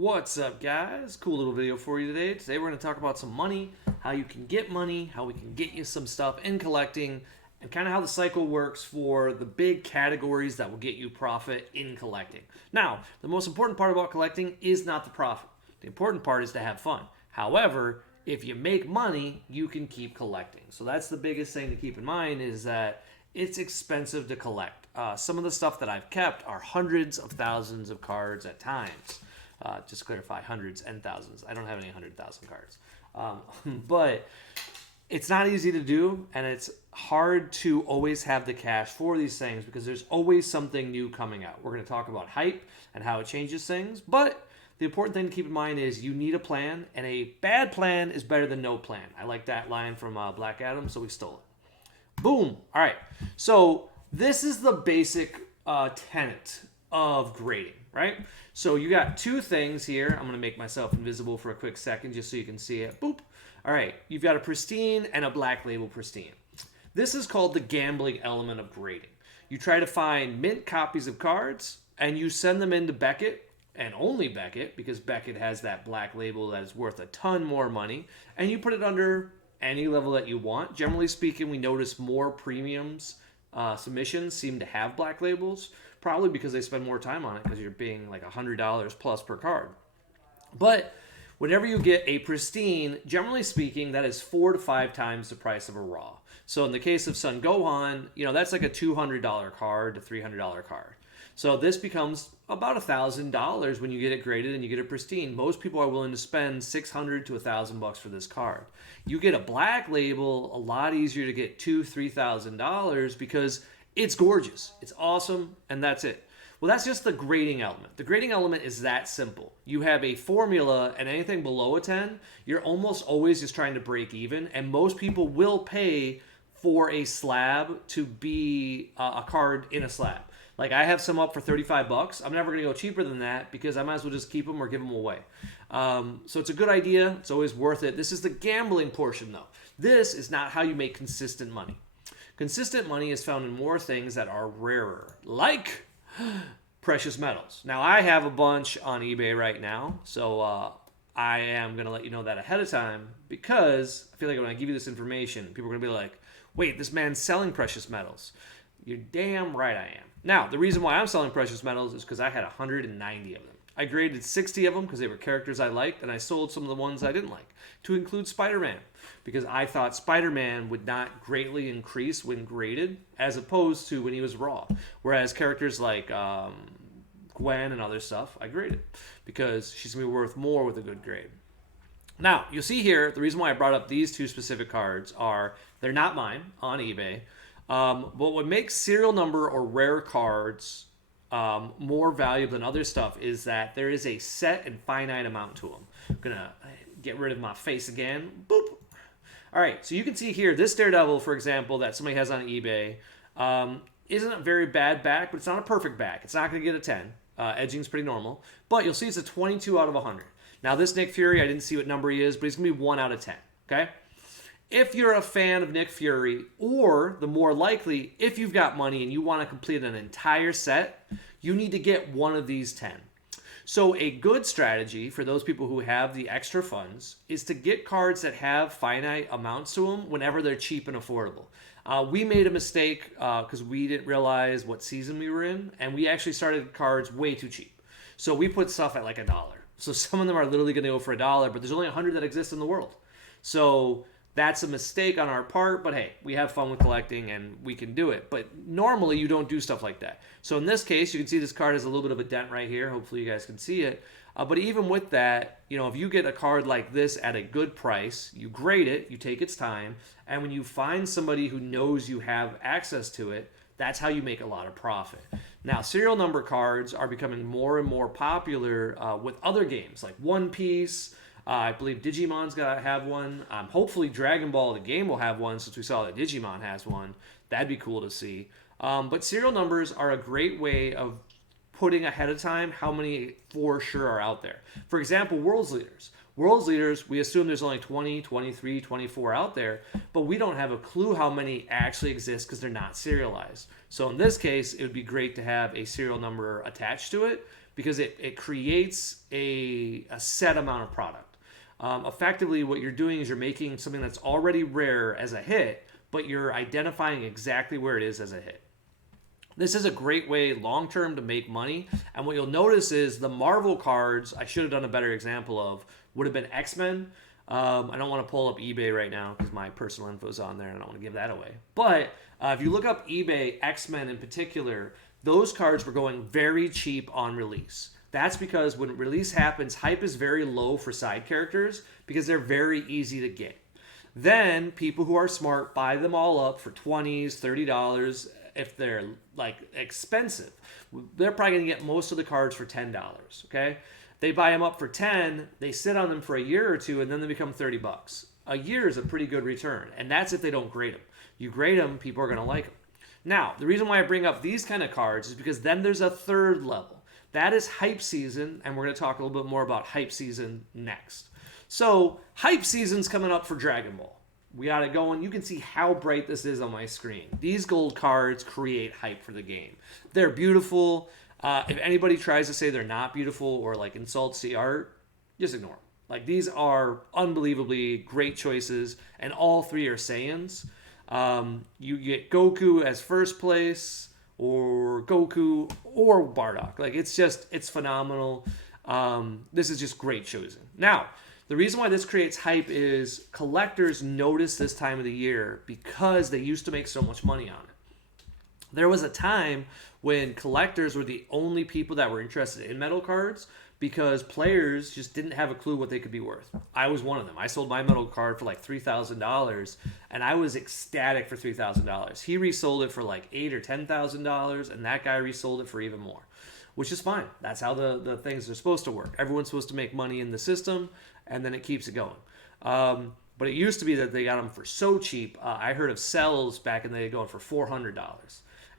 What's up, guys? Cool little video for you today. Today we're going to talk about some money, how you can get money, how we can get you some stuff in collecting, and kind of how the cycle works for the big categories that will get you profit in collecting. Now, the most important part about collecting is not the profit. The important part is to have fun. However, if you make money, you can keep collecting. So that's the biggest thing to keep in mind is that it's expensive to collect. Some of the stuff that I've kept are hundreds of thousands of cards at times. Just to clarify, hundreds and thousands. I don't have any 100,000 cards. But it's not easy to do, and it's hard to always have the cash for these things because there's always something new coming out. We're going to talk about hype and how it changes things, but the important thing to keep in mind is you need a plan, and a bad plan is better than no plan. I like that line from Black Adam, so we stole it. Boom. All right. So this is the basic tenet of grading, right? So you got two things here. I'm going to make myself invisible for a quick second just so you can see it. Boop. All right. You've got a pristine and a black label pristine. This is called the gambling element of grading. You try to find mint copies of cards and you send them into Beckett, and only Beckett, because Beckett has that black label that is worth a ton more money, and you put it under any level that you want. Generally speaking, we notice more premiums submissions seem to have black labels, probably because they spend more time on it because you're paying like $100 plus per card. But whenever you get a pristine, generally speaking, that is 4 to 5 times the price of a raw. So in the case of Son Gohan, that's like a $200 card to $300 card. So this becomes about $1,000 when you get it graded and you get it pristine. Most people are willing to spend $600 to $1,000 for this card. You get a black label, a lot easier to get $2,000-$3,000 because it's gorgeous, it's awesome, and that's it. Well, that's just the grading element. The grading element is that simple. You have a formula, and anything below a 10, you're almost always just trying to break even, and most people will pay for a slab to be a card in a slab. Like I have some up for $35. I'm never going to go cheaper than that because I might as well just keep them or give them away. So it's a good idea. It's always worth it. This is the gambling portion though. This is not how you make consistent money. Consistent money is found in more things that are rarer, like precious metals. Now I have a bunch on eBay right now. So I am going to let you know that ahead of time because I feel like when I give you this information, people are going to be like, wait, this man's selling precious metals. You're damn right I am. Now, the reason why I'm selling precious metals is because I had 190 of them. I graded 60 of them because they were characters I liked, and I sold some of the ones I didn't like, to include Spider-Man, because I thought Spider-Man would not greatly increase when graded, as opposed to when he was raw. Whereas characters like Gwen and other stuff, I graded, because she's going to be worth more with a good grade. Now, you'll see here, the reason why I brought up these two specific cards are, they're not mine on eBay. But what makes serial number or rare cards more valuable than other stuff is that there is a set and finite amount to them. I'm going to get rid of my face again. Boop. All right, so you can see here, this Daredevil, for example, that somebody has on eBay, isn't a very bad back, but it's not a perfect back. It's not going to get a 10. Edging's pretty normal. But you'll see it's a 22 out of 100. Now, this Nick Fury, I didn't see what number he is, but he's going to be 1 out of 10, okay? If you're a fan of Nick Fury, or the more likely, if you've got money and you want to complete an entire set, you need to get one of these 10. So a good strategy for those people who have the extra funds is to get cards that have finite amounts to them whenever they're cheap and affordable. We made a mistake because we didn't realize what season we were in, and we actually started cards way too cheap. So we put stuff at like $1. So some of them are literally going to go for $1, but there's only 100 that exist in the world. So that's a mistake on our part, but hey, we have fun with collecting and we can do it. But normally you don't do stuff like that. So in this case, you can see this card has a little bit of a dent right here. Hopefully you guys can see it. But even with that, if you get a card like this at a good price, you grade it, you take its time, and when you find somebody who knows you have access to it, that's how you make a lot of profit. Now, serial number cards are becoming more and more popular with other games like One Piece. I believe Digimon's got to have one. Hopefully Dragon Ball, the game, will have one since we saw that Digimon has one. That'd be cool to see. But serial numbers are a great way of putting ahead of time how many for sure are out there. For example, World's Leaders. World's Leaders, we assume there's only 20, 23, 24 out there, but we don't have a clue how many actually exist because they're not serialized. So in this case, it would be great to have a serial number attached to it because it creates a set amount of product. Effectively, what you're doing is you're making something that's already rare as a hit, but you're identifying exactly where it is as a hit. This is a great way long term to make money. And what you'll notice is the Marvel cards, I should have done a better example of, would have been X-Men. I don't want to pull up eBay right now because my personal info is on there and I don't want to give that away. But if you look up eBay, X-Men in particular, those cards were going very cheap on release. That's because when release happens, hype is very low for side characters because they're very easy to get. Then people who are smart buy them all up for $20s, $30 if they're like expensive. They're probably going to get most of the cards for $10, okay? They buy them up for 10, they sit on them for a year or two, and then they become $30. A year is a pretty good return, and that's if they don't grade them. You grade them, people are going to like them. Now, the reason why I bring up these kind of cards is because then there's a third level. That is hype season, and we're going to talk a little bit more about hype season next. So, hype season's coming up for Dragon Ball. We got it going. You can see how bright this is on my screen. These gold cards create hype for the game. They're beautiful. If anybody tries to say they're not beautiful or like insults the art, just ignore them. Like, these are unbelievably great choices, and all three are Saiyans. You get Goku as first place, or Goku, or Bardock. Like, it's phenomenal. This is just great choosing. Now, the reason why this creates hype is collectors notice this time of the year because they used to make so much money on it. There was a time when collectors were the only people that were interested in metal cards because players just didn't have a clue what they could be worth. I was one of them. I sold my metal card for like $3,000, and I was ecstatic for $3,000. He resold it for like $8,000 or $10,000, and that guy resold it for even more, which is fine. That's how the things are supposed to work. Everyone's supposed to make money in the system, and then it keeps it going. But it used to be that they got them for so cheap. I heard of cells back in the day going for $400.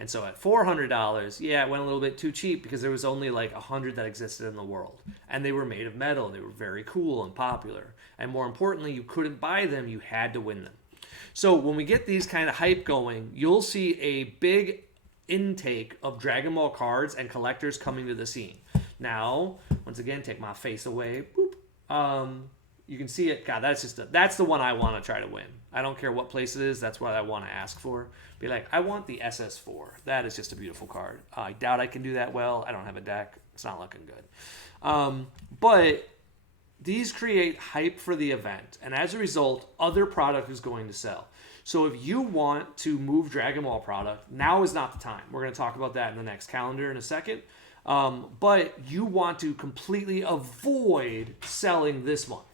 And so at $400, yeah, it went a little bit too cheap because there was only like 100 that existed in the world. And they were made of metal. They were very cool and popular. And more importantly, you couldn't buy them. You had to win them. So when we get these kind of hype going, you'll see a big intake of Dragon Ball cards and collectors coming to the scene. Now, once again, take my face away. Boop. You can see it. God, that's the one I want to try to win. I don't care what place it is. That's what I want to ask for. Be like, I want the SS4. That is just a beautiful card. I doubt I can do that well. I don't have a deck. It's not looking good. But these create hype for the event. And as a result, other product is going to sell. So if you want to move Dragon Ball product, now is not the time. We're going to talk about that in the next calendar in a second. But you want to completely avoid selling this month.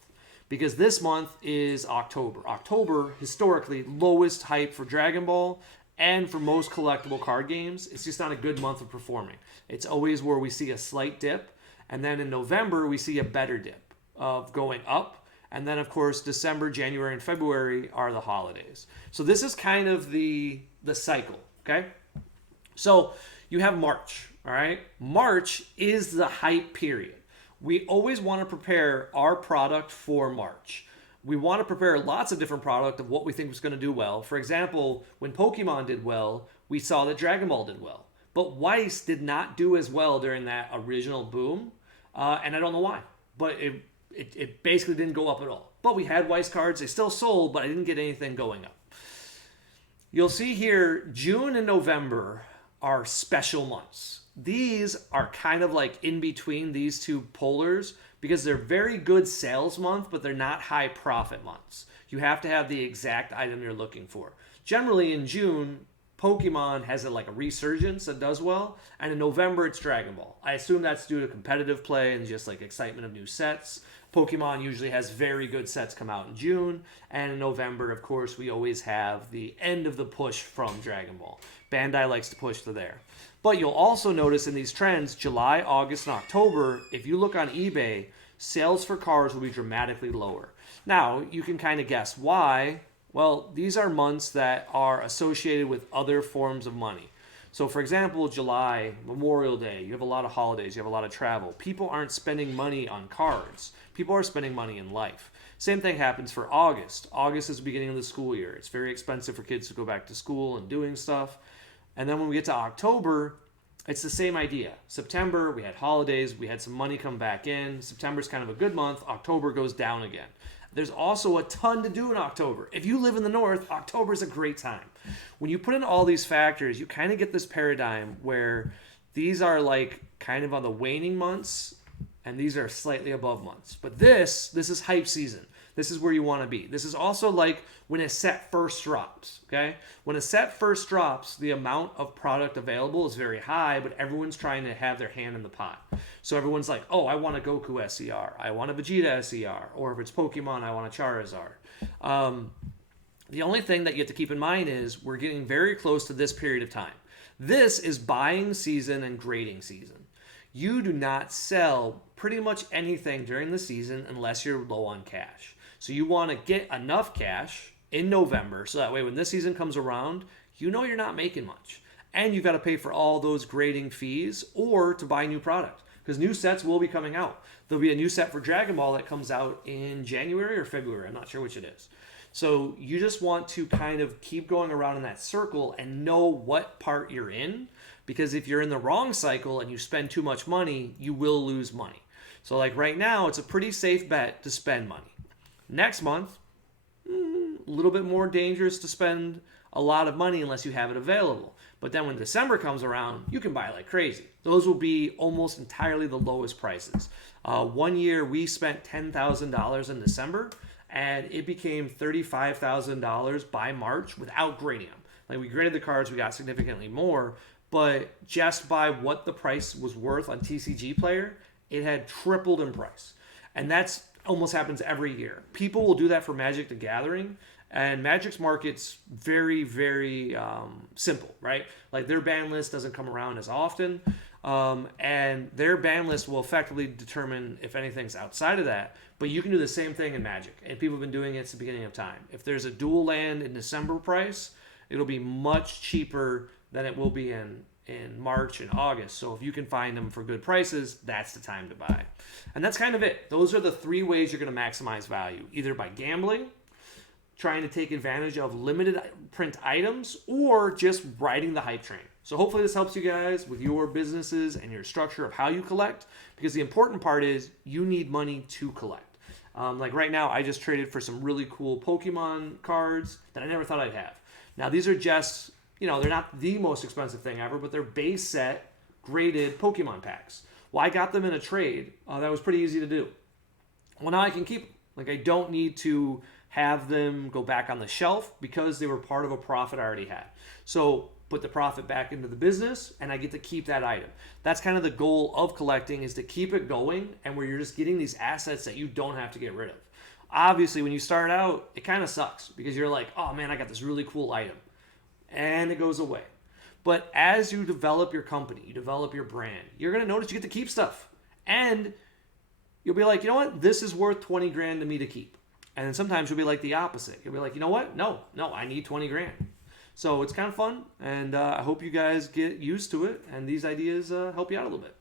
Because this month is October. October, historically, lowest hype for Dragon Ball and for most collectible card games. It's just not a good month of performing. It's always where we see a slight dip. And then in November, we see a better dip of going up. And then, of course, December, January, and February are the holidays. So this is kind of the cycle, okay? So you have March, all right? March is the hype period. We always want to prepare our product for March. We want to prepare lots of different product of what we think was going to do well. For example, when Pokemon did well, we saw that Dragon Ball did well. But Weiss did not do as well during that original boom, and I don't know why. But it basically didn't go up at all. But we had Weiss cards. They still sold, but I didn't get anything going up. You'll see here, June and November are special months. These are kind of like in between these two polars because they're very good sales month, but they're not high profit months. You have to have the exact item you're looking for. Generally in June, Pokemon has like a resurgence that does well, and in November it's Dragon Ball. I assume that's due to competitive play and just like excitement of new sets. Pokemon usually has very good sets come out in June, and in November, of course, we always have the end of the push from Dragon Ball. Bandai likes to push to there. But you'll also notice in these trends, July, August, and October, if you look on eBay, sales for cars will be dramatically lower. Now, you can kind of guess why. Well, these are months that are associated with other forms of money. So, for example, July, Memorial Day, you have a lot of holidays, you have a lot of travel. People aren't spending money on cards. People are spending money in life. Same thing happens for August. August is the beginning of the school year. It's very expensive for kids to go back to school and doing stuff. And then when we get to October, it's the same idea. September, we had holidays, we had some money come back in. September's kind of a good month. October goes down again. There's also a ton to do in October. If you live in the north, October's a great time. When you put in all these factors, you kind of get this paradigm where these are like kind of on the waning months and these are slightly above months. But this is hype season. This is where you want to be. This is also like when a set first drops, okay? When a set first drops, the amount of product available is very high, but everyone's trying to have their hand in the pot. So everyone's like, oh, I want a Goku SCR. I want a Vegeta SCR. Or if it's Pokemon, I want a Charizard. The only thing that you have to keep in mind is we're getting very close to this period of time. This is buying season and grading season. You do not sell pretty much anything during the season unless you're low on cash. So you want to get enough cash in November so that way when this season comes around, you know you're not making much. And you've got to pay for all those grading fees or to buy new product because new sets will be coming out. There'll be a new set for Dragon Ball that comes out in January or February. I'm not sure which it is. So you just want to kind of keep going around in that circle and know what part you're in, because if you're in the wrong cycle and you spend too much money, you will lose money. So like right now, it's a pretty safe bet to spend money. Next month, a little bit more dangerous to spend a lot of money unless you have it available. But then when December comes around, you can buy like crazy. Those will be almost entirely the lowest prices. One year we spent $10,000 in December, and it became $35,000 by March without grading them. Like we graded the cards, we got significantly more, but just by what the price was worth on TCG Player, it had tripled in price. And that's almost happens every year. People will do that for Magic the Gathering, and Magic's market's very, very simple, right? Like their ban list doesn't come around as often, and their ban list will effectively determine if anything's outside of that. But you can do the same thing in Magic, and people have been doing it since the beginning of time. If there's a dual land in December price, it'll be much cheaper than it will be in March and August. So if you can find them for good prices, that's the time to buy. And that's kind of it. Those are the three ways you're going to maximize value, either by gambling, trying to take advantage of limited print items, or just riding the hype train. So hopefully this helps you guys with your businesses and your structure of how you collect, because the important part is you need money to collect. Like right now, I just traded for some really cool Pokemon cards that I never thought I'd have. Now these are just, they're not the most expensive thing ever, but they're base set graded Pokemon packs. Well, I got them in a trade. That was pretty easy to do. Well, now I can keep them. Like I don't need to have them go back on the shelf because they were part of a profit I already had. So put the profit back into the business and I get to keep that item. That's kind of the goal of collecting, is to keep it going and where you're just getting these assets that you don't have to get rid of. Obviously, when you start out, it kind of sucks because you're like, oh man, I got this really cool item. And it goes away. But as you develop your company, you develop your brand, you're going to notice you get to keep stuff. And you'll be like, you know what? This is worth 20 grand to me to keep. And then sometimes you'll be like the opposite. You'll be like, you know what? No, I need 20 grand. So it's kind of fun. And I hope you guys get used to it. And these ideas help you out a little bit.